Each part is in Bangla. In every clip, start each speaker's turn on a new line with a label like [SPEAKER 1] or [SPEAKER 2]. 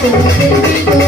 [SPEAKER 1] Thank you.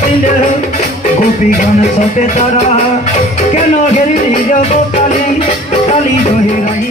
[SPEAKER 1] পিল গোপীগণ সতে তারা। কেন হেরি যাব কালি কালি ধরে রাহি।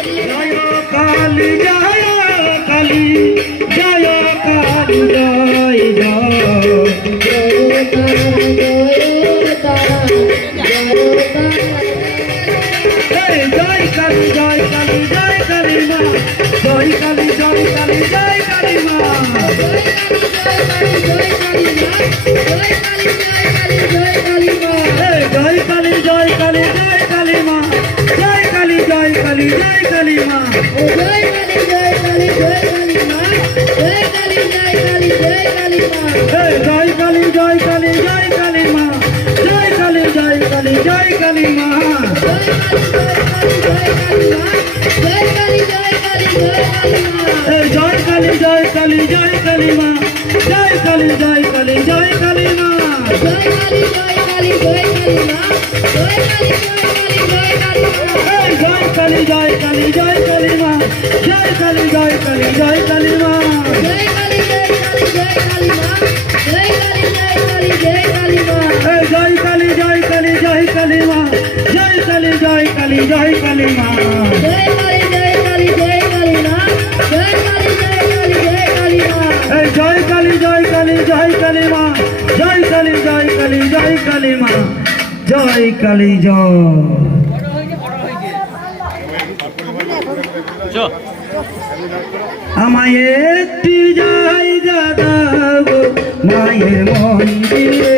[SPEAKER 1] কালী জয় কালী মা জয় কালী জয় কালী জয় কালী মা জয় কালী জয় কালী জয় কালী মা জয় কালী জয় কালী জয় কালী মা জয় কালী জয় কালী জয় কালী মা জয় কালী জয় কালী জয় কালী মা জয় কালী জয় কালী जय काली जय काली जय काली माँ। জয় কালী মা জয় কালী জয়। আমায় একটি জয় দাদা মায়ের মন্দিরে।